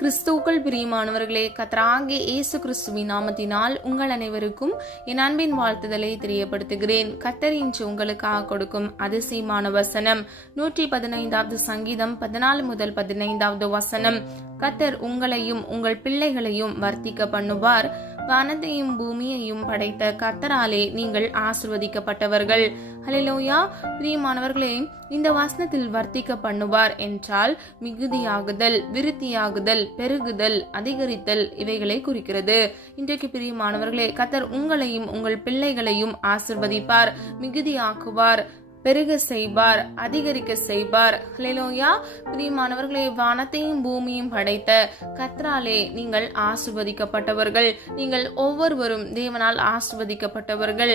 கிறிஸ்துவுக்குள் பிரியமானவர்களே, கர்த்தராகிய இயேசு கிறிஸ்துவின் நாமத்தினால் உங்கள் அனைவருக்கும் என் அன்பின் வாழ்த்துதலை தெரியப்படுத்துகிறேன். கர்த்தர் இன்று உங்களுக்காக கொடுக்கும் அதிசயமான வசனம் 115வது சங்கீதம் 14 முதல் 15வது வசனம். கர்த்தர் உங்களையும் உங்கள் பிள்ளைகளையும் வர்த்திக்க பண்ணுவார். வானத்தையும் பூமியையும் படைத்த கர்த்தராலே நீங்கள் ஆசிர்வதிக்கப்பட்டவர்கள். ஹல்லேலூயா. பிரியமானவர்களே, இந்த வசனத்தில் வர்த்திக்க பண்ணுவார் என்றால் மிகுதியாகுதல், விருத்தியாகுதல், பெருகுதல், அதிகரித்தல் இவைகளை குறிக்கிறது. இன்றைக்கு பிரியமானவர்களே, கர்த்தர் உங்களையும் உங்கள் பிள்ளைகளையும் ஆசிர்வதிப்பார், மிகுதியாக்குவார், பெருக செய்வார், அதிகரிக்க செய்வார். ஹல்லேலூயா. பிரியமானவர்களே, வானத்தையும் பூமியும் படைத்த கர்த்தராலே நீங்கள் ஆசிர்வதிக்கப்பட்டவர்கள். நீங்கள் ஒவ்வொருவரும் தேவனால் ஆசிர்வதிக்கப்பட்டவர்கள்.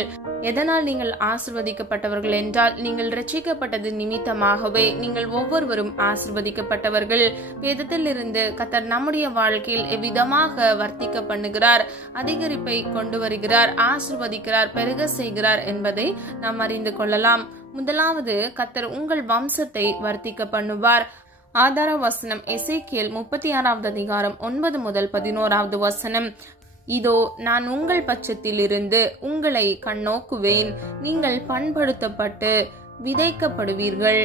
எதனால் நீங்கள் ஆசிர்வதிக்கப்பட்டவர்கள் என்றால், நீங்கள் ரட்சிக்கப்பட்டது நிமித்தமாகவே நீங்கள் ஒவ்வொருவரும் ஆசிர்வதிக்கப்பட்டவர்கள். வேதத்தில் இருந்து கர்த்தர் நம்முடைய வாழ்க்கையில் எவ்விதமாக வர்த்திக்க பண்ணுகிறார், அதிகரிப்பை கொண்டு வருகிறார், ஆசிர்வதிக்கிறார், பெருக செய்கிறார் என்பதை நாம் அறிந்து கொள்ளலாம். முதலாவது, கர்த்தர் உங்கள் வம்சத்தை வர்த்திக்க பண்ணுவார். ஆதார வசனம் எசேக்கியேல் 36வது அதிகாரம் 9 முதல் 11வது வசனம். இதோ, நான் உங்கள் பட்சத்தில் இருந்து உங்களை கண்ணோக்குவேன். நீங்கள் பண்படுத்தப்பட்டு விதைக்கப்படுவீர்கள்.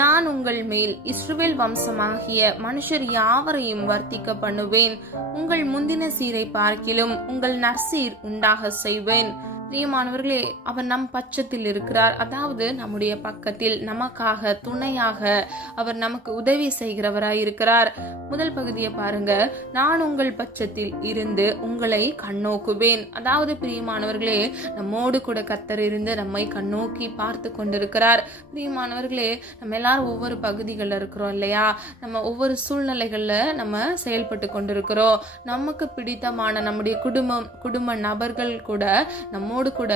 நான் உங்கள் மேல் இஸ்ரவேல் வம்சமாகிய மனுஷர் யாவரையும் வர்த்திக்க பண்ணுவேன். உங்கள் முந்தின சீரை பார்க்கிலும் உங்கள் நற்சீர் உண்டாக செய்வேன். பிரியமானவர்களே, அவர் நம் பட்சத்தில் இருக்கிறார். அதாவது நம்முடைய பக்கத்தில், நமக்காக துணையாக அவர் நமக்கு உதவி செய்கிறவராய் இருக்கிறார். முதல் பகுதியை பாருங்க. நான் உங்கள் பட்சத்தில் இருந்து உங்களை கண்ணோக்குவேன். அதாவது பிரியமானவர்களே, நம்மோடு கூட கர்த்தர் இருந்து நம்மை கண்ணோக்கி பார்த்து கொண்டிருக்கிறார். பிரியமானவர்களே, நம்ம எல்லாரும் ஒவ்வொரு பகுதிகளில் இருக்கிறோம் இல்லையா? நம்ம ஒவ்வொரு சூழ்நிலைகள்ல நம்ம செயல்பட்டு கொண்டிருக்கிறோம். நமக்கு பிடித்தமான நம்முடைய குடும்ப நபர்கள் கூட நம்மோடு கூட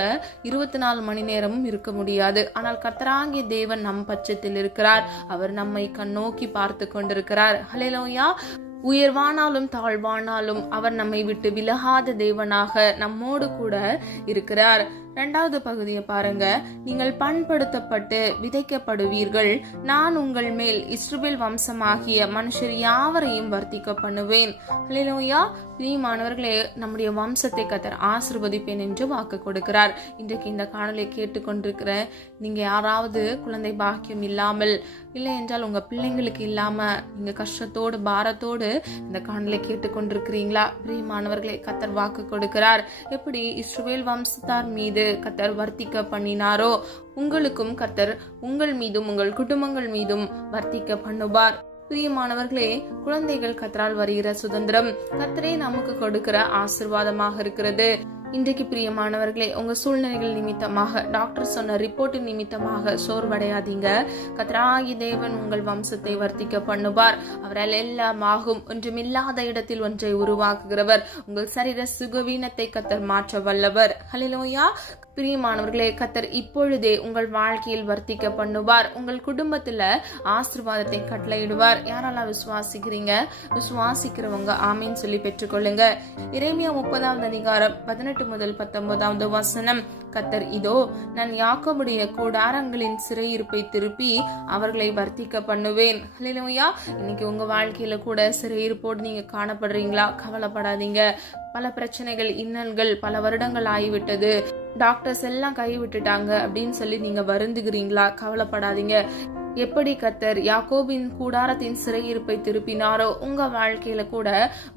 24 மணி நேரமும் இருக்க முடியாது. ஆனால் கர்த்தராகிய தேவன் நம் பட்சத்தில் இருக்கிறார். அவர் நம்மை கண்ணோக்கி பார்த்து கொண்டிருக்கிறார். ஹல்லேலூயா. உயர்வானாலும் தாழ்வானாலும் அவர் நம்மை விட்டு விலகாத தேவனாக நம்மோடு கூட இருக்கிறார். இரண்டாவது பகுதியை பாருங்க. நீங்கள் பண்படுத்தப்பட்டு விதைக்கப்படுவீர்கள். நான் உங்கள் மேல் இஸ்ரவேல் வம்சமாகிய மனுஷர் யாவரையும் வர்த்திக்க பண்ணுவேன். ஹல்லேலூயா. பிரியமானவர்களே, நம்முடைய வம்சத்தை கர்த்தர் ஆசீர்வதிப்பேன் என்று வாக்கு கொடுக்கிறார். இன்றைக்கு இந்த காணொலியை கேட்டுக்கொண்டிருக்கிற நீங்க யாராவது குழந்தை பாக்கியம் இல்லாமல், இல்லை என்றால் உங்க பிள்ளைங்களுக்கு இல்லாம நீங்க கஷ்டத்தோடு பாரத்தோடு இந்த காணொலியை கேட்டுக்கொண்டிருக்கிறீங்களா? பிரியமானவர்களே, கர்த்தர் வாக்கு கொடுக்கிறார். எப்படி இஸ்ரவேல் வம்சத்தார் மீது கர்த்தர் வர்த்திக்க பண்ணினாரோ, உங்களுக்கும் கர்த்தர் உங்கள் மீதும் உங்கள் குடும்பங்கள் மீதும் வர்த்திக்க பண்ணுவார். பிரியமானவர்களே, குழந்தைகள் கர்த்தரால் வருகிற சுதந்திரம், கர்த்தரே நமக்கு கொடுக்கிற ஆசீர்வாதமாக இருக்கிறது. இன்றைக்கு பிரியமானவர்களே, உங்க சூழ்நிலைகள் நிமித்தமாக, டாக்டர் சொன்ன ரிப்போர்ட் நிமித்தமாக சோர்வடையாதீங்க. கர்த்தராகிய தேவன் உங்கள் வம்சத்தை வர்த்திக்க பண்ணுவார். அவரால் எல்லாம் ஆகும். ஒன்றுமில்லாத இடத்தில் ஒன்றை உருவாக்குகிறவர். உங்கள் சரீர சுகவீனத்தை கர்த்தர் மாற்ற வல்லவர். ஹல்லேலூயா. பிரியமானவர்களே, கர்த்தர் இப்பொழுதே உங்கள் வாழ்க்கையில் வர்த்திக்க பண்ணுவார். உங்கள் குடும்பத்துல ஆசீர்வாதத்தை கட்டளையிடுவார். யாரெல்லாம் விசுவாசிக்கிறீங்க? விசுவாசிக்கிறவங்க ஆமீன் சொல்லி பெற்றுக்கொள்ளுங்க. எரேமியா 30வது அதிகாரம் 18 முதல் 19வது வசனம். கர்த்தர், இதோ, நான் யாக்கோபுடைய கூடாரங்களின் சிறையிருப்பை திருப்பி அவர்களை வர்த்திக்க பண்ணுவேன். ஹல்லேலூயா. இன்னைக்கு உங்க வாழ்க்கையில கூட சிறையிருப்போடு நீங்க காணப்படுறீங்களா? கவலைப்படாதீங்க. பல பிரச்சனைகள், இன்னல்கள், பல வருடங்கள் ஆகிவிட்டது, டாக்டர்ஸ் எல்லாம் கைவிட்டுட்டாங்க அப்படின்னு சொல்லி நீங்க வருந்துகிறீங்களா? கவலைப்படாதீங்க. எப்படி கர்த்தர் யாக்கோபின் கூடாரத்தின் சிறையிருப்பை திருப்பினாரோ, உங்க வாழ்க்கையில கூட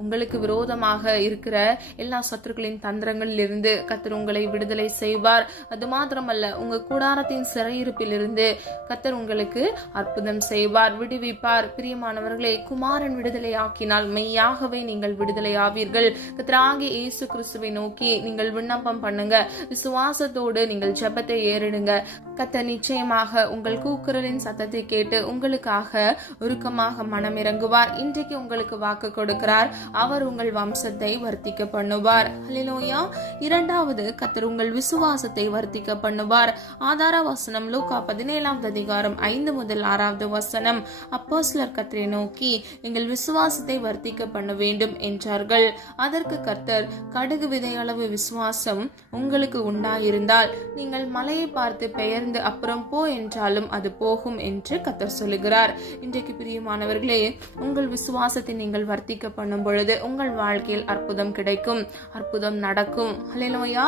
உங்களுக்கு விரோதமாக இருக்கிற எல்லா சத்துருக்களின் தந்திரங்களில் இருந்து கர்த்தர் உங்களை விடுதலை செய்வார். அது மாத்திரமல்ல, உங்க கூடாரத்தின் சிறையிருப்பில் இருந்து கர்த்தர் உங்களுக்கு அற்புதம் செய்வார், விடுவிப்பார். பிரியமானவர்களே, குமாரன் விடுதலை ஆக்கினால் மெய்யாகவே நீங்கள் விடுதலை ஆவீர்கள். கர்த்தராகிய இயேசு கிறிஸ்துவை நோக்கி நீங்கள் விண்ணப்பம் பண்ணுங்க. விசுவாசத்தோடு நீங்கள் ஜெபத்தை ஏறிடுங்க. கர்த்தர் நிச்சயமாக உங்கள் கூக்குரலின் சத்தத்தை கேட்டு உங்களுக்காக உருக்கமாக மனம் இறங்குவார். இன்றைக்கு உங்களுக்கு வாக்கு கொடுக்கிறார். அவர் உங்கள் வம்சத்தை வர்த்திக்க பண்ணுவார். ஹல்லேலூயா. இரண்டாவது, கர்த்தர் உங்கள் விசுவாசத்தை வர்த்திக்க பண்ணுவார். ஆதார வசனம் லூக்கா 17வது அதிகாரம் 5 முதல் 6வது வசனம். அப்போஸ்தலர் கர்த்தரை நோக்கி எங்கள் விசுவாசத்தை வர்த்திக்க பண்ண வேண்டும் என்றார்கள். அதற்கு கர்த்தர், கடுகு விதையளவு விசுவாசம் உங்களுக்கு உண்டாயிருந்தால் நீங்கள் மலையை பார்த்து பெயர்ந்து அப்புறம் போ என்றாலும் அது போகும் என்று கர்த்தர் சொல்லுகிறார். இன்றைக்கு பிரியமானவர்களே, உங்கள் விசுவாசத்தை நீங்கள் வர்த்திக்க பண்ணும் பொழுது உங்கள் வாழ்க்கையில் அற்புதம் கிடைக்கும், அற்புதம் நடக்கும். ஹல்லேலூயா.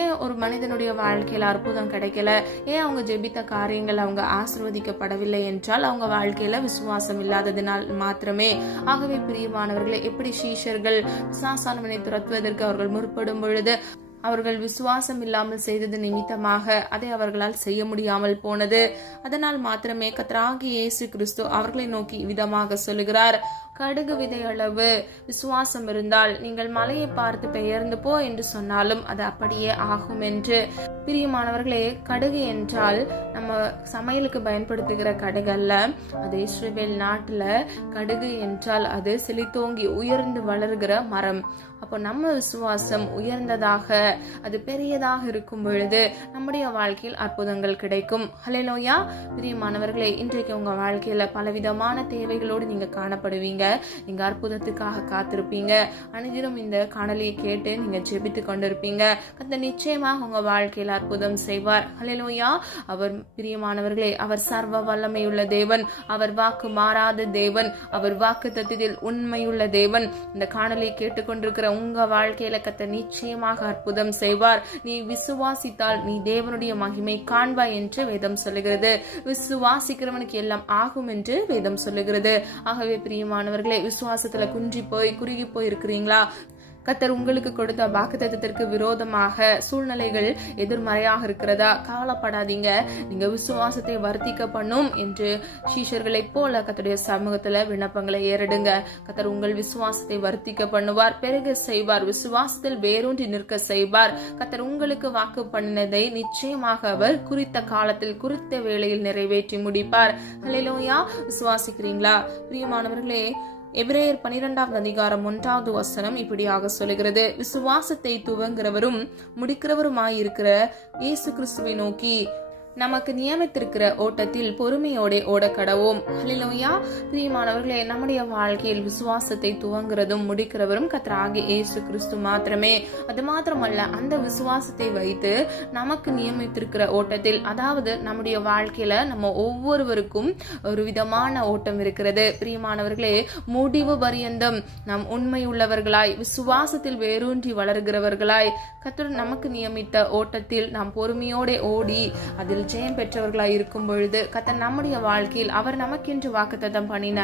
ஏன் ஒரு மனிதனுடைய வாழ்க்கையில அற்புதம் கிடைக்கல, ஏன் அவங்க ஜெபித்த காரியங்கள் அவங்க ஆசீர்வதிக்கப்படவில்லை என்றால் அவங்க வாழ்க்கையில விசுவாசம் இல்லாததினால் மாத்திரமே. ஆகவே பிரியமானவர்களே, எப்படி சீஷர்கள் பிசாசானவனை துரத்துவதற்கு அவர்கள் முற்படும் பொழுது அவர்கள் விசுவாசம் இல்லாமல் செய்தது நிமித்தமாக அதை அவர்களால் செய்ய முடியாமல் போனது. அதனால் மாத்திரமே கர்த்தராகிய இயேசு கிறிஸ்து அவர்களை நோக்கி விதமாக சொல்லுகிறார், கடுகு விதை அளவு விசுவாசம் இருந்தால் நீங்கள் மலையை பார்த்து பெயர்ந்து போ என்று சொன்னாலும் அது அப்படியே ஆகும் என்று. பிரியமானவர்களே, கடுகு என்றால் நம்ம சமையலுக்கு பயன்படுத்துகிற கடுகு அல்ல. அது இஸ்ரவேல் நாட்டுல கடுகு என்றால் அது செழித்தோங்கி உயர்ந்து வளர்கிற மரம். அப்போ நம்ம விசுவாசம் உயர்ந்ததாக, அது பெரியதாக இருக்கும் பொழுது நம்முடைய வாழ்க்கையில் அற்புதங்கள் கிடைக்கும். ஹல்லேலூயா. பிரியமானவர்களே, இன்றைக்கு உங்க வாழ்க்கையில பலவிதமான தேவைகளோடு நீங்க காணப்படுவீங்க. நீங்க அற்புதத்துக்காக காத்திருப்பீங்க. அனைவரும் இந்த காணொலியை கேட்டு நீங்க ஜெபித்து கொண்டிருப்பீங்க. கர்த்தர் நிச்சயமாக உங்க வாழ்க்கையில் அற்புதம் செய்வார். ஹல்லேலூயா. அவர் பிரியமானவர்களே, அவர் சர்வ வல்லமையுள்ள தேவன், அவர் வாக்கு மாறாத தேவன், அவர் வாக்கு தத்தத்தில் உண்மையுள்ள தேவன். இந்த காணொலியை கேட்டுக்கொண்டிருக்கிற உங்க வாழ்க்கையில கர்த்தர் நிச்சயமாக அற்புதம் செய்வார். நீ விசுவாசித்தால் நீ தேவனுடைய மகிமை காண்பாய் என்று வேதம் சொல்லுகிறது. விசுவாசிக்கிறவனுக்கு எல்லாம் ஆகும் என்று வேதம் சொல்லுகிறது. ஆகவே பிரியமானவர்களே, விசுவாசத்துல குன்றி போய் குறுகி போய் இருக்கிறீங்களா? கர்த்தர் உங்களுக்கு கொடுத்த வாக்குத்தத்தத்திற்கு விரோதமாக சூழ்நிலைகள் எதிர்மறையாக இருக்கிறதா? கவலைப்படாதீங்க. நீங்க விசுவாசத்தை வர்த்திக்க பண்ணும் என்று சீஷர்களை போல கர்த்தருடைய சமூகத்துல விண்ணப்பங்களை ஏறிடுங்க. கர்த்தர் உங்கள் விசுவாசத்தை வர்த்திக்க பண்ணுவார், பெருக செய்வார், விசுவாசத்தில் வேரூன்றி நிற்க செய்வார். கர்த்தர் உங்களுக்கு வாக்கு பண்ணினதை நிச்சயமாக அவர் குறித்த காலத்தில் குறித்த வேளையில் நிறைவேற்றி முடிப்பார். ஹல்லேலூயா. விசுவாசிக்கிறீங்களா? பிரியமானவர்களே, எபிரேயர் 12 அதிகாரம் 1வது வசனம் இப்படியாக சொல்லுகிறது, விசுவாசத்தை துவங்குறவரும் முடிக்கிறவருமாயிருக்கிற இயேசு கிறிஸ்துவை நோக்கி நமக்கு நியமித்திருக்கிற ஓட்டத்தில் பொறுமையோட ஓட கடவோம். ஹல்லேலூயா. பிரியமானவர்களே, நம்முடைய வாழ்க்கையில் விசுவாசத்தை துவங்குறதும் முடிக்கிறவரும் கர்த்தராகிய இயேசு கிறிஸ்து மாத்திரமே. அது மாத்திரமல்ல, அந்த விசுவாசத்தை வைத்து நமக்கு நியமித்திருக்கிற ஓட்டத்தில், அதாவது நம்முடைய வாழ்க்கையில நம்ம ஒவ்வொருவருக்கும் ஒரு விதமான ஓட்டம் இருக்கிறது. பிரியமானவர்களே, முடிவு பரியந்தம் நாம் உண்மை உள்ளவர்களாய் விசுவாசத்தில் வேரூன்றி வளர்கிறவர்களாய் கர்த்தர் நமக்கு நியமித்த ஓட்டத்தில் நாம் பொறுமையோட ஓடி அதில் ஜெயம் பெற்றவர்களாய் இருக்கும் பொழுது கர்த்தர் நம்முடைய வாழ்க்கையில் அவர் நமக்கென்று வாக்குத்தத்தம் பண்ணின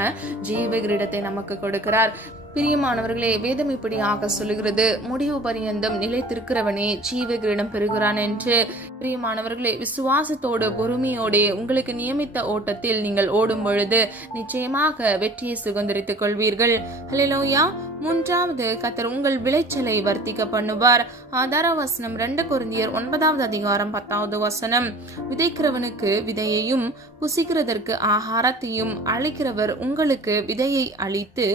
ஜீவ கிரீடத்தை நமக்கு கொடுக்கிறார். பிரியமானவர்களே, வேதம் இப்படியாக சொல்லுகிறது, முடிவு பரியந்தம் நிலைத்திருக்கிறவனே ஜீவ கிரீடம் பெறுகிறான் என்று. பிரியமானவர்களே, விசுவாசத்தோடு பொறுமையோடு உங்களுக்கு நியமித்த ஓட்டத்தில் நீங்கள் ஓடும் பொழுது நிச்சயமாக வெற்றியை சுதந்திரித்துக் கொள்வீர்கள். ஹல்லேலூயா. 3வது, கர்த்தர் உங்கள் விளைச்சலை வர்த்திக்க பண்ணுவார். ஆதார வசனம் 2 கொரிந்தியர் 9வது அதிகாரம் 10வது வசனம், விதைக்கிறவனுக்கு விதையையும் புசிக்கிறதற்கு ஆகாரத்தையும் அளிக்கிறவர் உங்களுக்கு விதையை அளித்து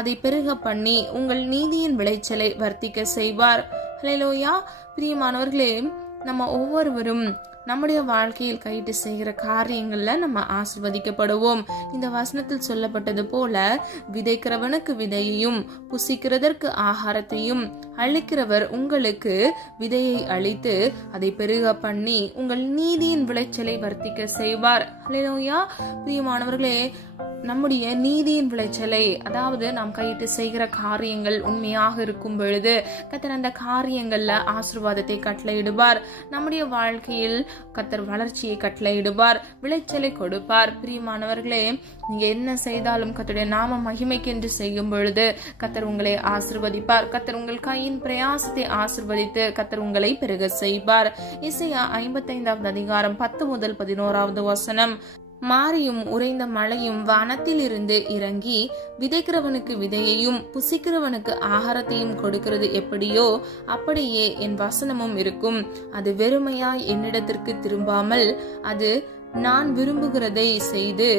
அதை பெருக பண்ணி உங்கள் நீதியின் விளைச்சலை வர்த்திக்க செய்வார். ஹல்லேலூயா. பிரியமானவர்களே, நம்ம ஒவ்வொருவரும் நம்முடைய வாழ்க்கையில் கையிட்டு செய்கிற காரியங்கள்ல நம்ம ஆசீர்வதிக்கப்படுவோம். இந்த வசனத்தில் சொல்லப்பட்டது போல விதைக்கிறவனுக்கு விதையையும் புசிக்கிறதற்கு ஆகாரத்தையும் அளிக்கிறவர் உங்களுக்கு விதையை அளித்து அதை பெருக பண்ணி உங்கள் நீதியின் விளைச்சலை வர்த்திக்க செய்வார். ஹல்லேலூயா. பிரியமானவர்களே, நம்முடைய நீதியின் விளைச்சலை, அதாவது நாம் கையிட்டு செய்கிற காரியங்கள் உண்மையாக இருக்கும் பொழுது கர்த்தர் அந்த காரியங்கள்ல ஆசீர்வாதத்தை கட்டளையிடுவார். நம்முடைய வாழ்க்கையில் கர்த்தர் வளர்ச்சியை கட்டளையிடுவார், விளைச்சலை கொடுப்பார். பிரியமானவர்களே, நீங்க என்ன செய்தாலும் கர்த்தருடைய நாம மகிமைக்கென்று செய்யும் பொழுது கர்த்தர் உங்களை ஆசீர்வதிப்பார். கர்த்தர் உங்கள் கையின் பிரயாசத்தை ஆசீர்வதித்து கர்த்தர் உங்களை பெருக செய்வார். எசேயா 55வது அதிகாரம் 10 முதல் 11வது வசனம், மாரியும் உறைந்த மழையும் வானத்தில் இருந்து இறங்கி விதைக்கிறவனுக்கு விதையையும் புசிக்கிறவனுக்கு ஆகாரத்தையும் கொடுக்கிறது எப்படியோ அப்படியே என் வசனமும் இருக்கும். அது வெறுமையாய் என்னிடத்திற்கு திரும்பாமல் அது நான் விரும்புகிறதை செய்து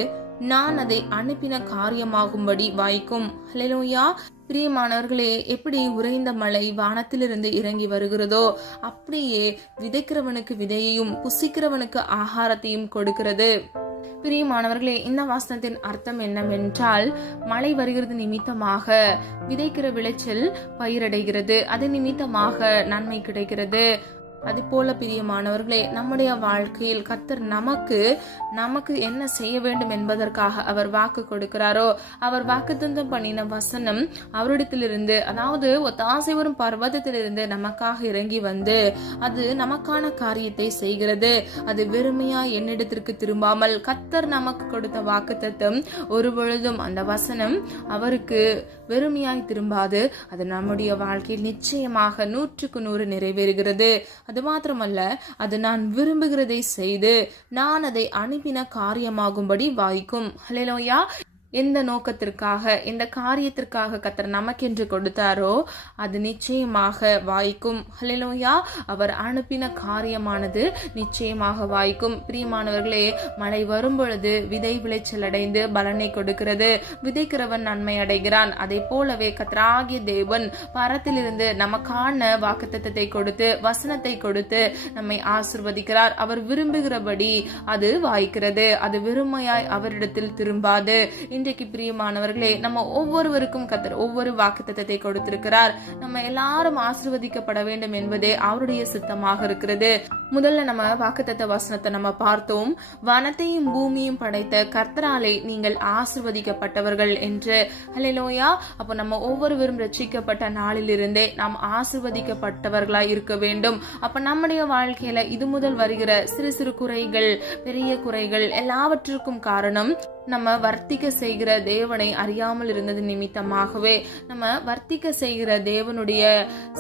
நான் அதை அனுப்பின காரியமாகும்படி வாய்க்கும். ஹல்லேலூயா. பிரியமானவர்களே, எப்படி உறைந்த மழை வானத்திலிருந்து இறங்கி வருகிறதோ அப்படியே விதைக்கிறவனுக்கு விதையையும் புசிக்கிறவனுக்கு ஆகாரத்தையும் கொடுக்கிறது. பிரியமானவர்களே, இந்த வாசனத்தின் அர்த்தம் என்னவென்றால், மழை வருகிறது நிமித்தமாக விதைக்கிற விளைச்சல் பயிரடைகிறது, அது நிமித்தமாக நன்மை கிடைக்கிறது. அது போல பிரியமானவர்களே, நம்முடைய வாழ்க்கையில் கர்த்தர் நமக்கு என்ன செய்ய வேண்டும் என்பதற்காக அவர் வாக்கு கொடுக்கிறாரோ, அவர் வாக்குத்தத்தம் பண்ணின வசனம் அவரிடத்திலிருந்து, அதாவது ஒத்தாசை வரும் பர்வதத்திலிருந்து நமக்காக இறங்கி வந்து அது நமக்கான காரியத்தை செய்கிறது. அது வெறுமையா என்னிடத்திற்கு திரும்பாமல் கர்த்தர் நமக்கு கொடுத்த வாக்குத்தத்தம் ஒரு பொழுதும் அந்த வசனம் அவருக்கு வெறுமையாய் திரும்பாது. அது நம்முடைய வாழ்க்கையில் நிச்சயமாக 100% நிறைவேறுகிறது. அது மாத்திரமல்ல, அது நான் விரும்புகிறதை செய்து நான் அதை அனுப்பின காரியமாகும்படி வாய்க்கும். ஹல்லேலூயா. எந்த நோக்கத்திற்காக, எந்த காரியத்திற்காக கர்த்தர் நமக்கென்று கொடுத்தாரோ அது நிச்சயமாக வாய்க்கும். ஹல்லேலூயா. அவர் அனுப்பின காரியமானது நிச்சயமாக வாய்க்கும். பிரியமானவர்களே, மழை வரும் பொழுது விதை விளைச்சல் அடைந்து பலனை கொடுக்கிறது. விதைக்கிறவன் நன்மை அடைகிறான். அதை போலவே கர்த்தராகிய தேவன் பரத்திலிருந்து நமக்கான வாக்குத்தத்தத்தை கொடுத்து வசனத்தை கொடுத்து நம்மை ஆசீர்வதிக்கிறார். அவர் விரும்புகிறபடி அது வாய்க்கிறது. அது வெறுமையாய் அவரிடத்தில் திரும்பாது. இன்றைக்கு பிரியமானவர்களே, நம்ம ஒவ்வொருவருக்கும் கர்த்தர் ஒவ்வொரு வாக்குத்தத்தத்தை கொடுத்திருக்கிறார். நம்ம எல்லாரும் ஆசீர்வதிக்கப்பட வேண்டும் என்பதே அவருடைய சித்தமாக இருக்கிறது. முதல்ல நம்ம வாக்குத்தத்த வசனத்தை நம்ம பார்த்தோம். வனத்தையும் பூமியும் படைத்த கர்த்தராலே நீங்கள் ஆசீர்வதிக்கப்பட்டவர்கள் என்று. ஹல்லேலூயா. அப்போ நம்ம ஒவ்வொருவரும் ரட்சிக்கப்பட்ட நாளிலிருந்தே நாம் ஆசீர்வதிக்கப்பட்டவர்களாய் இருக்க வேண்டும். அப்ப நம்முடைய வாழ்க்கையில இது முதல் வருகிற சிறு சிறு குறைகள், பெரிய குறைகள் எல்லாவற்றிற்கும் காரணம் நம்ம வர்த்திக்க செய்கிற தேவனை அறியாமல் இருந்தது நிமித்தமாகவே, நம்ம வர்த்திக்க செய்கிற தேவனுடைய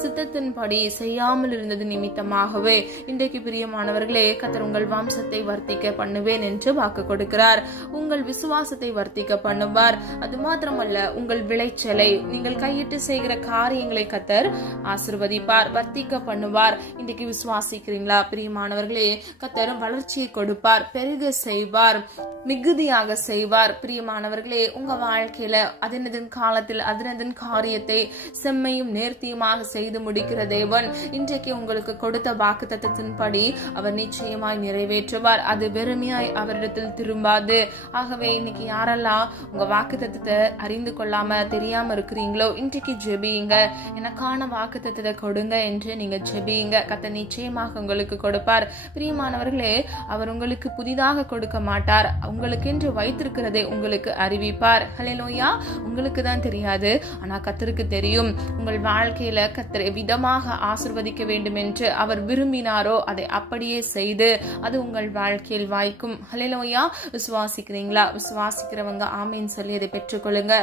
சித்தத்தின்படி செய்யாமல் இருந்தது நிமித்தமாகவே. இன்றைக்கு பிரியமானவர்களே, கர்த்தர் உங்கள் வம்சத்தை வர்த்திக்க பண்ணுவேன் என்று வாக்கு கொடுக்கிறார். உங்கள் விசுவாசத்தை வர்த்திக்க பண்ணுவார். அது மாத்திரமல்ல, உங்கள் விளைச்சலை, நீங்கள் கையிட்டு செய்கிற காரியங்களை கர்த்தர் ஆசீர்வதிப்பார், வர்த்திக்க பண்ணுவார். இன்றைக்கு விசுவாசிக்கிறீங்களா பிரியமானவர்களே? கர்த்தர் வளர்ச்சியை கொடுப்பார், பெருக செய்வார், மிகுதியாக செய்வார். பிரியமானவர்களே, உங்க வாழ்க்கையில அதனதன் காலத்தில் அதனதன் காரியத்தை செம்மையும் நேர்த்தியுமாக செய்து முடிக்கிற தேவன் இன்றைக்கு உங்களுக்கு கொடுத்த வாக்குத்தத்தத்தின்படி அவர் நிச்சயமாய் நிறைவேற்றுவார். அது வெறுமையாய் அவரிடத்தில் திரும்பாது. ஆகவே இன்னைக்கு யாரெல்லாம் உங்க வாக்குத்தத்தத்தை அறிந்து கொள்ளாம தெரியாம இருக்கிறீங்களோ, இன்றைக்கு ஜெபியுங்க. எனக்கான வாக்குத்தத்தத்தை கொடுங்க என்று நீங்க ஜெபியுங்க. கர்த்தர் நிச்சயமாக உங்களுக்கு கொடுப்பார். பிரியமானவர்களே, அவர் உங்களுக்கு புதிதாக கொடுக்க மாட்டார். உங்களுக்கென்று வைத்திருக்கிறதை உங்களுக்கு அறிவிப்பார். ஹல்லேலூயா. உங்களுக்கு தான் தெரியாது, ஆனா கர்த்தருக்கு தெரியும். உங்கள் வாழ்க்கையில கர்த்தர் விதமாக ஆசீர்வதிக்க வேண்டும் என்று அவர் விரும்பினாரோ அதை அப்படியே செய்து அது உங்கள் வாழ்க்கையில் வாய்க்கும். ஹல்லேலூயா. விசுவாசிக்கிறீங்களா? விசுவாசிக்கிறவங்க ஆமீன் சொல்லி அதை பெற்றுக்கொள்ளுங்க.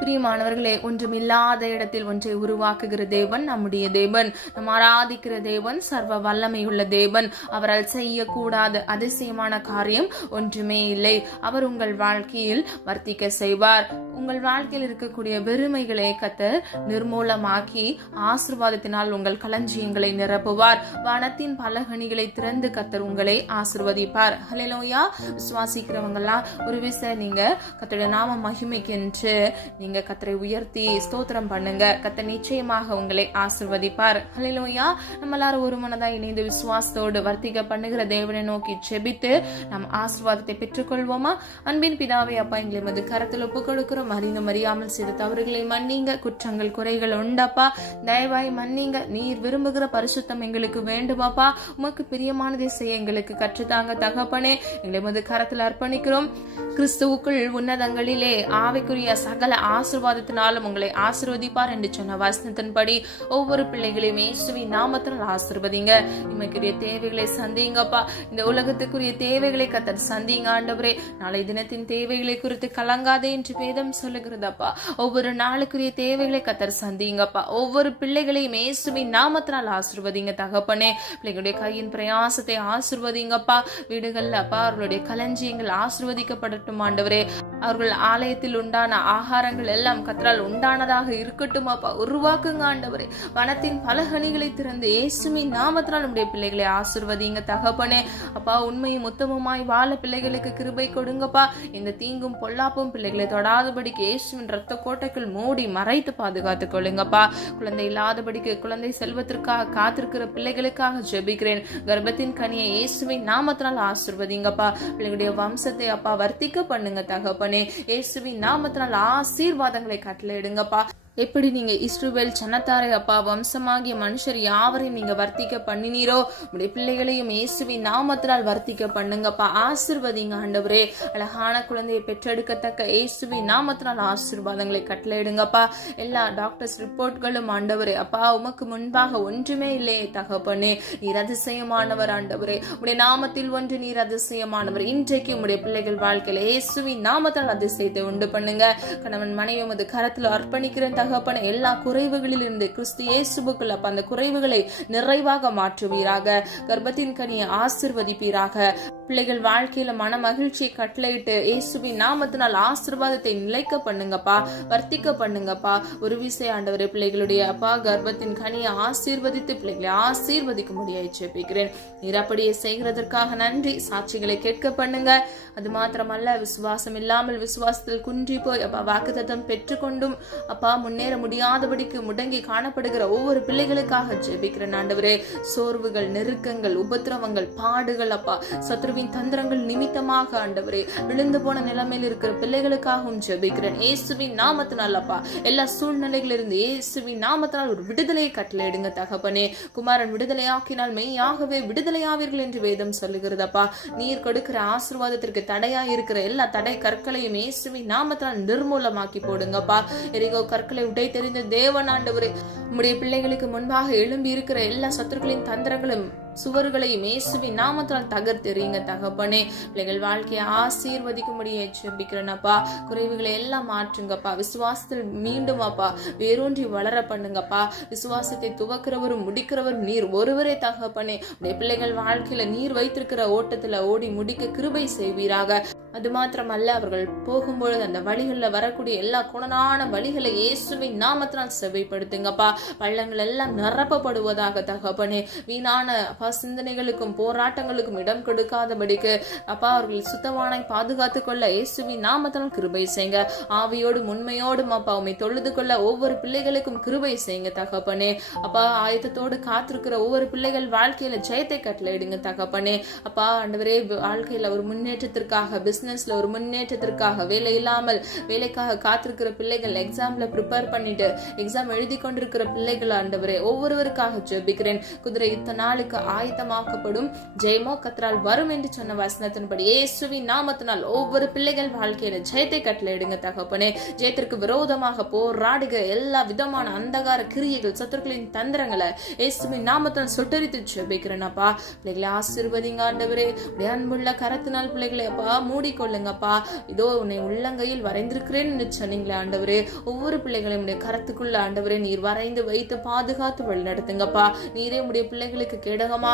பிரியமானவர்களே, ஒன்றுமில்லாத இடத்தில் ஒன்றை உருவாக்குகிற தேவன் நம்முடைய தேவன். நம் ஆராதிக்கிற தேவன் சர்வ வல்லமையுள்ள தேவன். அவரால் செய்யக்கூடாத அதிசயமான காரியம் ஒன்றுமே இல்லை. அவர் உங்கள் வாழ்க்கையில் வர்த்திக்க செய்வார். உங்கள் வாழ்க்கையில் இருக்கக்கூடிய வெறுமைகளை கர்த்தர் நிர்மூலமாக்கி ஆசீர்வாதத்தினால் உங்கள் களஞ்சியங்களை நிரப்புவார். வானத்தின் பலகணிகளை திறந்து கர்த்தர் உங்களை ஆசீர்வதிப்பார். ஹல்லேலூயா. விசுவாசிக்கிறவங்களா ஒரு விஷயம், நீங்க கர்த்தருடைய நாம மகிமைக்கென்று நீங்க கர்த்தரை உயர்த்தி ஸ்தோத்திரம் பண்ணுங்க. கர்த்தர் நிச்சயமாக உங்களை ஆசீர்வதிப்பார். ஹல்லேலூயா. நம்ம எல்லாரும் ஒரு மனதா இணைந்து விசுவாசத்தோடு வர்த்திக்க பண்ணுகிற தேவனை நோக்கி ஜெபித்து நம் ஆசீர்வாதத்தை பெற்றுக்கொள்வோமா? அன்பின் பிதாவே, அப்பா, எங்களை மது கரத்தில் ஒப்புக் கொடுக்கிறோம். அறிந்தும் அறியாமல் செய்த தவறுகளை மன்னிங்க. குற்றங்கள் குறைகள் உண்டப்பா, தயவாய் மன்னிங்க. நீர் விரும்புகிற பரிசுத்தம் எங்களுக்கு வேண்டுமாப்பா. உமக்கு பிரியமானதை செய்ய எங்களுக்கு கற்றுத்தாங்க தகப்பனே. எங்களை மது கரத்தில் அர்ப்பணிக்கிறோம். கிறிஸ்துவுக்குள் உன்னதங்களிலே ஆவிக்குரிய சகல ஆசீர்வாதத்தினாலும் உங்களை ஆசீர்வதிப்பார் என்று சொன்ன வசனத்தின்படி ஒவ்வொரு பிள்ளைகளையும் இயேசுவின் நாமத்தினால் ஆசீர்வதிங்க. இமைக்குரிய தேவைகளை சந்திங்கப்பா. இந்த உலகத்துக்குரிய தேவைகளை கர்த்தர் சந்திங்க ஆண்டவரே. நாளை தினத்தின் தேவைகளை குறித்து கலங்காதே என்று வேதம் சொல்லுகிறதப்பா. ஒவ்வொரு நாளுக்குரிய தேவைகளை கர்த்தர் சந்திங்கப்பா. ஒவ்வொரு பிள்ளைகளையும் இயேசுவின் நாமத்தினால் ஆசீர்வதிங்க தகப்பனே. பிள்ளைகளுடைய கையின் பிரயாசத்தை ஆசீர்வதிங்கப்பா. வீடுகள்ல அப்பா அவர்களுடைய களஞ்சியங்கள் ஆசீர்வதிக்கப்படட்டும் ஆண்டவரே. அவர்கள் ஆலயத்தில் உண்டான ஆகாரங்கள் எல்லாம் கர்த்தரால் உண்டானதாக இருக்கட்டும் அப்பா. உருவாக்குங்க ஆண்டவரே. வனத்தின் பலகணிகளை திறந்து இயேசுவின் நாமத்தினால் நம்முடைய பிள்ளைகளை ஆசீர்வதிங்க தகப்பனே. அப்பா, உண்மையும் உத்தமமாய் வாழ பிள்ளைகளுக்கு கிருபை கொடுங்கப்பா. இந்த தீங்கும் பொல்லாப்பும் பிள்ளைகளை தொடாதபடிக்கு இயேசுவின் ரத்த கோட்டைக்குள் மூடி மறைத்து பாதுகாத்துக் கொள்ளுங்கப்பா. குழந்தை இல்லாதபடிக்கு குழந்தை செல்வத்திற்காக காத்திருக்கிற பிள்ளைகளுக்காக ஜெபிக்கிறேன். கர்ப்பத்தின் கனியை இயேசுவின் நாமத்தினால் ஆசீர்வதிங்கப்பா. பிள்ளைகளுடைய வம்சத்தை அப்பா வர்த்திக்க பண்ணுங்க தகப்பனே. இயேசுவின் நாமத்தினால் ஆசீர்வாதங்களை கட்டளையிடுங்கப்பா. எப்படி நீங்க இஸ்ரவேல் ஜனத்தாரை அப்பா வம்சமாகிய மனுஷர் யாவரையும் நீங்க வர்த்திக்க பண்ணினீரோ உடைய பிள்ளைகளையும் இயேசுவின் நாமத்தினால் வர்த்திக்க பண்ணுங்கப்பா. ஆசீர்வதிங்க ஆண்டவரே. அழகான குழந்தையை பெற்றெடுக்கத்தக்க இயேசுவின் நாமத்தினால் ஆசீர்வாதங்களை கட்டளையிடுங்கப்பா. எல்லா டாக்டர்ஸ் ரிப்போர்ட்களும் ஆண்டவரே அப்பா உமக்கு முன்பாக ஒன்றுமே இல்லையே தகப்பனே. நீர் அதிசயமானவர் ஆண்டவரே. உடைய நாமத்தில் ஒன்று நீர் அதிசயமானவர். இன்றைக்கு உடைய பிள்ளைகள் வாழ்க்கையில இயேசுவின் நாமத்தால் அதிசயத்தை உண்டு பண்ணுங்க. கணவன் மனைவி உமது கரத்தில் அர்ப்பணிக்கிற தகப்பன எல்லா குறைவுகளில் இருந்து கிறிஸ்து இயேசுவுக்குள் அப்ப அந்த குறைவுகளை நிறைவாக மாற்றுவீராக. கர்ப்பத்தின் கனியை ஆசிர்வதிப்பீராக. பிள்ளைகள் வாழ்க்கையில மன மகிழ்ச்சியை கட்டளையிட்டு இயேசுவின் நாமத்தினால் ஆசீர்வாதத்தை நிலைக்க பண்ணுங்கப்பா, வர்த்திக்க பண்ணுங்கப்பா. ஒரு விசை ஆண்டவரே பிள்ளைகளுடைய அப்பா கர்ப்பத்தின் கனியை ஆசீர்வதித்து பிள்ளைகளை ஆசீர்வதிக்க முடியாது ஜெபிக்கிறேன். நீர் அப்படியே செய்கிறதற்காக நன்றி. சாட்சிகளை கேட்க பண்ணுங்க. அது மாத்திரமல்ல விசுவாசம் இல்லாமல் விசுவாசத்தில் குன்றி போய் அப்பா வாக்குத்தத்தம் பெற்றுக்கொண்டும் அப்பா முன்னேற முடியாதபடிக்கு முடங்கி காணப்படுகிற ஒவ்வொரு பிள்ளைகளுக்காக ஜெபிக்கிறேன் ஆண்டவரே. சோர்வுகள், நெருக்கங்கள், உபத்திரவங்கள், பாடுகள் அப்பா சத்ருவின் தந்திரங்கள் நிமித்தமாக ஆண்டவரே விழுந்து போன நிலைமையில் இருக்கிற பிள்ளைகளுக்காகவும் ஜெபிக்கிறேன். இயேசுவின் நாமத்தினால் அப்பா எல்லா சூழ்நிலைகளிலிருந்து இயேசுவின் நாமத்தினால் ஒரு விடுதலையை கட்டளையிடுங்க தகப்பனே. குமாரன் விடுதலையாக்கினால் மெய்யாகவே விடுதலையாவீர்கள் என்று வேதம் சொல்லுகிறதப்பா. நீர் கொடுக்கிற ஆசீர்வாதத்திற்கு தடையா இருக்கிற எல்லா தடை கற்களையும் இயேசுவின் நாமத்தினால் நிர்மூலமாக்கி போடுங்கப்பா. எரிகோ கற்களை உடை தெரிந்த தேவன் ஆண்டவரே உம்முடைய பிள்ளைகளுக்கு முன்பாக எழும்பி இருக்கிற எல்லா சத்துருக்களின் தந்திரங்களும் சுவர்களையும் இயேசுவின் நாமத்தால் தகர்த்தெறியுங்க தகப்பனே. பிள்ளைகள் வாழ்க்கையை ஆசீர்வதிக்கும்படியே ஜெபிக்கிறேனப்பா. குறைவுகளை எல்லாம் மாற்றுங்கப்பா. விசுவாசத்தில் மீண்டும் அப்பா வேரூன்றி வளர பண்ணுங்கப்பா. விசுவாசத்தை துவக்கிறவரும் முடிக்கிறவரும் நீர் ஒருவரே தகப்பனே. பிள்ளைகள் வாழ்க்கையில நீர் வைத்திருக்கிற ஓட்டத்துல ஓடி முடிக்க கிருபை செய்வீராக. அது மாத்திரமல்ல அவர்கள் போகும்பொழுது அந்த வழிகளில் வரக்கூடிய எல்லா குணனான வழிகளை இயேசுவின் நாமத்தினால் செவைப்படுத்துங்கப்பா. பள்ளங்கள் எல்லாம் நிரப்பப்படுவதாக தகப்பனே. வீணான அப்பா சிந்தனைகளுக்கும் போராட்டங்களுக்கும் இடம் கொடுக்காதபடிக்கு அப்பா அவர்கள் சுத்தமான பாதுகாத்துக் கொள்ள இயேசுவின் நாமத்தினால் கிருபை செய்யுங்க. ஆவியோடும் உண்மையோடும் அப்பா உம்மை தொழுது கொள்ள ஒவ்வொரு பிள்ளைகளுக்கும் கிருபை செய்யுங்க தகப்பனே. அப்பா ஆயத்தத்தோடு காத்திருக்கிற ஒவ்வொரு பிள்ளைகள் வாழ்க்கையில ஜெயத்தை கட்டளையிடுங்க தகப்பனே. அப்பா ஆண்டவரே வாழ்க்கையில ஒரு முன்னேற்றத்திற்காக பிசினஸ்ல ஒரு முன்னேற்றத்திற்காக வேலை இல்லாமல் வேலைக்காக காத்திருக்கிற பிள்ளைகள் எக்ஸாம்ல ப்ரிப்பேர் பண்ணிட்டு எக்ஸாம் எழுதி கொண்டிருக்கிற பிள்ளைகள் ஆண்டவரே ஒவ்வொருவருக்காக ஜெபிக்கிறேன். குதிரை இத்தனை நாளுக்கு ஆயத்தமாக்கப்படும் ஜெயமோ கத்தரால் வரும் என்று சொன்ன வசனத்தின்படி இயேசுவின் நாமத்தினால் ஒவ்வொரு பிள்ளைகள் வாழ்க்கையில ஜெயத்தை கட்டளையிடுங்க தகப்பனே. ஜெயத்திற்கு விரோதமாக போராடுகிற எல்லா விதமான அந்தகார கிரியைகள் சத்துருக்களின் தந்திரங்களை இயேசுவின் நாமத்தினால் சுட்டரித்து ஜெபிக்கிறேனப்பா. பிள்ளைகளை ஆசீர்வதிங்க ஆண்டவரே. அன்புள்ள கரத்தினால் பிள்ளைகளை அப்பா மூடிக்கொள்ளுங்கப்பா. இதோ உன்னை உள்ளங்கையில் வரைந்திருக்கிறேன்னு சொன்னீங்களே ஆண்டவரே. ஒவ்வொரு பிள்ளைகளையும் உடைய கரத்துக்குள்ள ஆண்டவரே நீர் வரைந்து வைத்து பாதுகாத்து வழிநடத்துங்கப்பா. நீரே உடைய பிள்ளைகளுக்கு கேடகமாக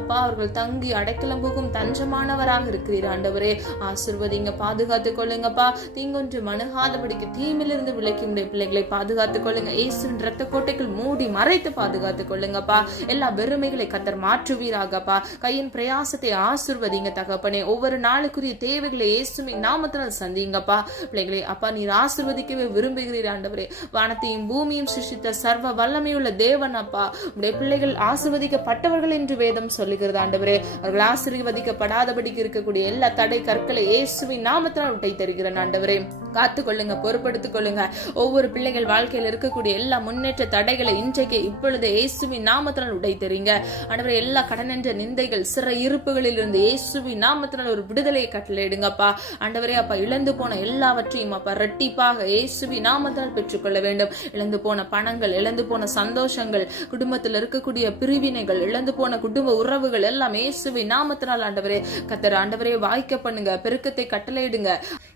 அப்பா அவர்கள் தங்கி அடைக்கலம் போகும் தஞ்சமானவராக இருக்கிறீர் ஆண்டவரே. ஆசீர்வதிங்க, பாதுகாத்துக் கொள்ளுங்கப்பா. தீங்கொன்று மணுகாதபடிக்கு தீமிலிருந்து விலக்கி உடைய பிள்ளைகளை பாதுகாத்துக் கொள்ளுங்க. இயேசுவின் இரத்த கோட்டைகள் மூடி மறைத்து பாதுகாத்துக் கொள்ளுங்கப்பா. எல்லா வெறுமைகளை கத்தர் மாற்றுவீராகப்பா. கையின் பிரயாசத்தை ஆசீர்வதிங்க தகப்பனே. ஒவ்வொரு நாளுக்குரிய தேவைகளை இயேசுவின் நாமத்தினால் சந்திங்கப்பா. பிள்ளைகளை அப்பா நீர் ஆசீர்வதிக்கவே விரும்புகிறீர் ஆண்டவரே. வானத்தையும் பூமியும் சிருஷ்டித்த சர்வ வல்லமையுள்ள தேவன் அப்பா உடைய பிள்ளைகள் ஆசீர்வதிக்கப்பட்டவர்கள் என்று வேதம் சொல்லுகிறது ஆண்டவரே. அவர்கள் ஆசீர்வதிக்கப்படாதபடிக்கு இருக்கக்கூடிய எல்லா தடை கற்களை இயேசுவின் நாமத்தினால் உடை தருகிறேன் ஆண்டவரே. காத்துக்கொள்ளுங்க, பொறுப்படுத்திக் கொள்ளுங்க. ஒவ்வொரு பிள்ளைகள் வாழ்க்கையில் இருக்கக்கூடிய எல்லா முன்னேற்ற தடைகளை இன்றைக்கு இப்பொழுது இயேசுவின் நாமத்தினால் உடை தருங்க ஆண்டவரே. எல்லா கடன் என்ற நிந்தைகள் சிறை இருப்புகளில் இருந்து இயேசுவின் நாமத்தினால் ஒரு விடுதலையை கட்டளையிடுங்கப்பா ஆண்டவரே. அப்பா இழந்து போன எல்லாவற்றையும் அப்பா இரட்டிப்பாக இயேசுவின் நாமத்தினால் பெற்றுக்கொள்ள வேண்டும். இழந்து போன பணங்கள், இழந்து போன சந்தோஷங்கள், குடும்பத்தில் இருக்கக்கூடிய பிரிவினைகள், இழந்து போன குடும்ப உறவுகள் எல்லாம் இயேசுவின் நாமத்தினால் ஆண்டவரே கத்தர் ஆண்டவரே வாய்க்க பண்ணுங்க. பெருக்கத்தை கட்டளையிடுங்க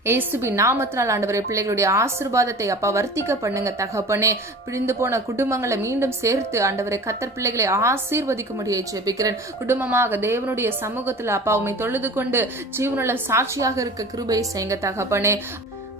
இயேசுவின் நாமத்தினால் ஆண்டவரே. பிள்ளைகளுடைய ஆசீர்வாதத்தை அப்பா வர்த்திக்க பண்ணுங்க தகப்பனே. பிரிந்து போன குடும்பங்களை மீண்டும் சேர்த்து ஆண்டவரே கத்தர் பிள்ளைகளை ஆசீர்வதிக்க முடிய ஜெபிக்கிறேன். குடும்பமாக தேவனுடைய சமூகத்துல அப்பா உம்மை தொழுது கொண்டு ஜீவனுள்ள சாட்சியாக இருக்க கிருபை செய்யுங்க தகப்பனே.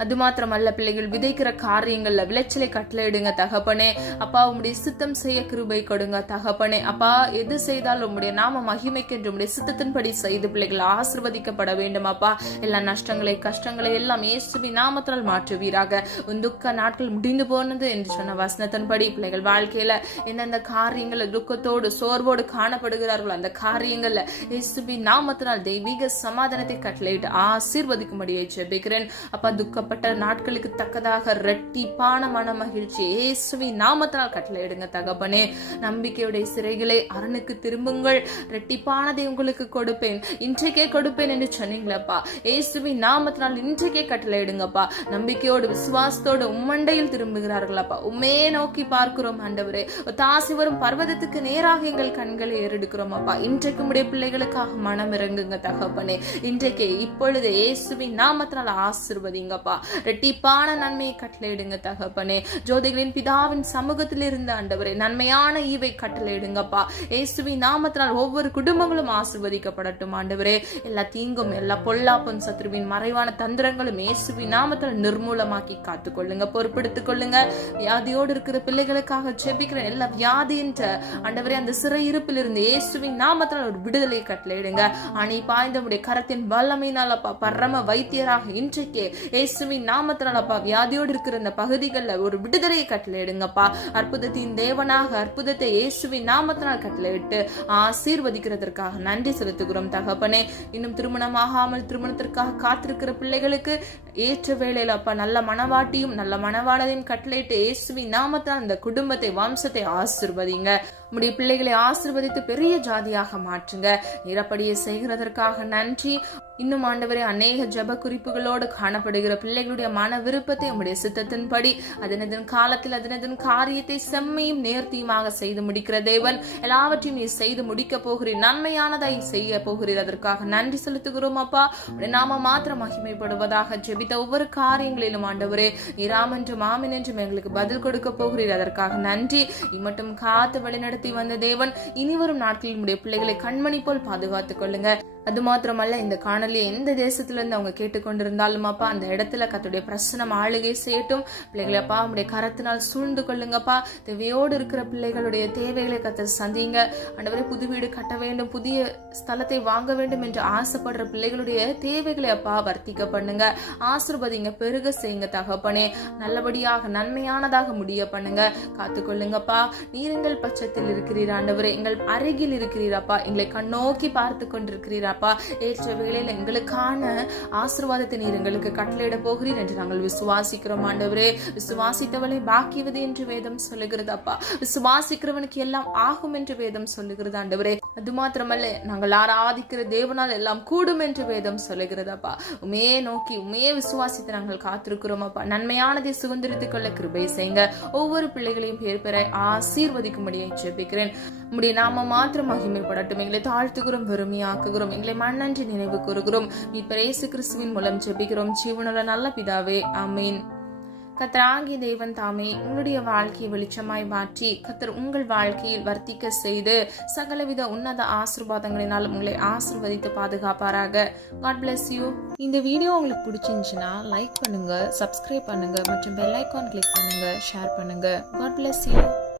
அது மாத்திரமல்ல பிள்ளைகள் விதைக்கிற காரியங்கள்ல விளைச்சலை கட்டளையிடுங்க தகப்பனே. அப்பா உம்முடைய சித்தம் செய்ய கிருபை கொடுங்க தகப்பனே. அப்பா எது செய்தாலும் உம்முடைய நாம மகிமைக்கு என்று உம்முடைய சித்தத்தின்படி செய்து பிள்ளைகள் ஆசீர்வதிக்கப்பட வேண்டும் அப்பா. எல்லா நஷ்டங்களை கஷ்டங்களை எல்லாம் இயேசுவின் நாமத்தினால் மாற்றுவீராக. துக்க நாட்கள் முடிந்து போனது என்று சொன்ன வசனத்தின்படி பிள்ளைகள் வாழ்க்கையில எந்தெந்த காரியங்கள்ல துக்கத்தோடு சோர்வோடு காணப்படுகிறார்கள் அந்த காரியங்கள்ல இயேசுவின் நாமத்தினால் தெய்வீக சமாதானத்தை கட்டளையிட்டு ஆசீர்வதிக்கும்படியை ஜெபிக்கிறேன் அப்பா. துக்க சிறையாக்கப்பட்ட நாட்களுக்கு தக்கதாக இரட்டிப்பான மன மகிழ்ச்சி இயேசுவின் நாமத்தினால் கட்டளையிடுங்க தகப்பனே. நம்பிக்கையுடைய சிறைகளை அரணுக்கு திரும்புங்கள், இரட்டிப்பானதை உங்களுக்கு கொடுப்பேன், இன்றைக்கே கொடுப்பேன் என்று சொன்னீங்களப்பா. இயேசுவின் நாமத்தினால் இன்றைக்கே கட்டளையிடுங்கப்பா. நம்பிக்கையோடு விசுவாசத்தோடு உம்மண்டையில் திரும்புகிறார்களப்பா. உம்மே நோக்கி பார்க்கிறோம் ஆண்டவரே. தாசி வரும் பர்வதத்துக்கு நேராக எங்கள் கண்களை ஏறெடுக்கிறோம் அப்பா. இன்றைக்கு உடைய பிள்ளைகளுக்காக மனம் இறங்குங்க தகப்பனே. இன்றைக்கு இப்பொழுது இயேசுவின் நாமத்தினால் ஆசீர்வதிங்கப்பா. இரட்டிப்பான நன்மையை கட்டளையிடுங்க தகப்பனே. ஜோதிகளின் பிதாவின் சமூகத்தில் இருந்த ஆண்டவரே நன்மையான ஈவை கட்டளையிடுங்கப்பா. இயேசுவின் நாமத்தினால் ஒவ்வொரு குடும்பங்களும் ஆசீர்வதிக்கப்படட்டும் ஆண்டவரே. எல்லா தீங்கும் எல்லா பொல்லாப்பும் சத்ருவின் மறைவான தந்திரங்களும் இயேசுவின் நாமத்தில் நிர்மூலமாக்கி காத்துக்கொள்ளுங்க, பொறுப்படுத்திக் கொள்ளுங்க. வியாதியோடு இருக்கிற பிள்ளைகளுக்காக ஜெபிக்கிற எல்லா வியாதி என்ற ஆண்டவரே அந்த சிறை இருப்பில் இருந்து இயேசுவின் நாமத்தில் ஒரு விடுதலை கட்டளையிடுங்க. அணி பாய்ந்த உடைய கரத்தின் வல்லமையினாலப்பா பரம வைத்தியராக இன்றைக்கே இயேசுவின் நாமத்தினாலப்பா வியாதியோடு இருக்கிற இந்த பகுதிகளில் ஒரு விடுதலையை கட்டளையிடுங்கப்பா. அற்புதத்தின் தேவனாக அற்புதத்தை இயேசுவின் நாமத்தினால் கட்டளையிட்டு ஆசீர்வதிக்கிறதற்காக நன்றி செலுத்துகிறோம் தகப்பனே. இன்னும் திருமணமாகாமல் திருமணத்திற்காக காத்திருக்கிற பிள்ளைகளுக்கு ஏற்ற வேளையில அப்பா நல்ல மனவாட்டியும் நல்ல மனவாளையும் கட்டளையிட்டு இயேசுவின் நாமத்தால் அந்த குடும்பத்தை வம்சத்தை ஆசீர்வதிங்க. உம்முடைய பிள்ளைகளை ஆசீர்வதித்து பெரிய ஜாதியாக மாற்றுங்க. நிரப்படியை செய்கிறதற்காக நன்றி. இன்னும் ஆண்டவரே அநேக ஜப குறிப்புகளோடு காணப்படுகிற பிள்ளைகளுடைய மன விருப்பத்தை உம்முடைய சித்தத்தின்படி அதனதன் காலத்தில் அதனதன் காரியத்தை செம்மையும் நேர்த்தியுமாக செய்து முடிக்கிற தேவன். எல்லாவற்றையும் நீ செய்து முடிக்க போகிறீர், நன்மையானதை செய்ய போகிறீர். அதற்காக நன்றி செலுத்துகிறோம் அப்பா. உடைய நாம மாத்திரம் மகிமைப்படுவதாக. ஜெபித்த ஒவ்வொரு காரியங்களிலும் ஆண்டவரே நீராம் என்றும் ஆமென் என்றும் எங்களுக்கு பதில் கொடுக்க போகிறீர். அதற்காக நன்றி. இம்மட்டும் காத்து வழிநடத்தி வந்த தேவன் இனி வரும் நாட்களில் உடைய பிள்ளைகளை கண்மணி போல் பாதுகாத்துக் கொள்ளுங்க. அது மாத்திரமல்ல, இந்த காணொலியை எந்த தேசத்துல இருந்து அவங்க கேட்டுக்கொண்டிருந்தாலும் அப்பா அந்த இடத்துல கர்த்தருடைய பிரசன்னம் ஆளுகை செய்யட்டும். பிள்ளைகளை அப்பா உடைய கரத்தினால் சூழ்ந்து கொள்ளுங்கப்பா. தேவையோடு இருக்கிற பிள்ளைகளுடைய தேவைகளை கர்த்தர் சந்திங்க ஆண்டவரே. புது வீடு கட்ட வேண்டும், புதிய ஸ்தலத்தை வாங்க வேண்டும் என்று ஆசைப்படுற பிள்ளைகளுடைய தேவைகளை அப்பா வர்த்திக்க பண்ணுங்க, ஆசீர்வதிங்க, பெருக செய்யுங்க தகப்பனே. நல்லபடியாக நன்மையானதாக முடிய பண்ணுங்க, காத்துக்கொள்ளுங்கப்பா. நீர் எங்கள் பட்சத்தில் இருக்கிறீர் ஆண்டவரே, எங்கள் அருகில் இருக்கிறீரப்பா, எங்களை கண்ணோக்கி பார்த்து கொண்டிருக்கிறீரா. ஏற்ற வேளையில் எங்களுக்கான ஆசீர்வாதத்தை நீர் எங்களுக்கு கட்டளையிட போகிறீர் என்று நாங்கள் விசுவாசிக்கிறோம் ஆண்டவரே. விசுவாசித்தவளை பாக்கியவது என்று வேதம் சொல்லுகிறது அப்பா. விசுவாசிக்கிறவனுக்கு எல்லாம் ஆகும் என்று வேதம் சொல்லுகிறது ஆண்டவரே. அது மாத்திரமல்ல, நாங்கள் ஆராதிக்கிற தேவனால் எல்லாம் கூடும் என்று வேதம் சொல்லுகிறது அப்பா. உமையே நோக்கி உமையே விசுவாசித்து நாங்கள் காத்திருக்கிறோம் அப்பா. நன்மையானதை சுதந்திரித்துக் கொள்ள கிருபை செய்யுங்க. ஒவ்வொரு பிள்ளைகளையும் பேர் பெற ஆசீர்வதிக்கும்படியை ஜெபிக்கிறேன். உம்முடைய நாம மாத்திரம் மகிமைப்படட்டும். எங்களை தாழ்த்துகிறோம், வெறுமையாக்குகிறோம், எங்களை மண்ணன்றி நினைவு கூறுகிறோம். மீட்பர் இயேசு கிறிஸ்துவின் மூலம் ஜெபிக்கிறோம் ஜீவனுள்ள நல்ல பிதாவே, ஆமீன். கர்த்தராகிய தேவன் தாமே உங்களுடைய வாழ்க்கையை வெளிச்சமாய் மாற்றி கர்த்தர் உங்கள் வாழ்க்கையில் வர்த்திக்க செய்து சகலவித உன்னத ஆசீர்வாதங்களினால் உங்களை ஆசீர்வதித்து பாதுகாப்பாராக. God bless you. இந்த வீடியோ உங்களுக்கு பிடிச்சிருந்துச்சுன்னா லைக் பண்ணுங்க, சப்ஸ்கிரைப் பண்ணுங்க மற்றும் பெல் ஐகான் கிளிக் பண்ணுங்க, ஷேர் பண்ணுங்க. God bless you.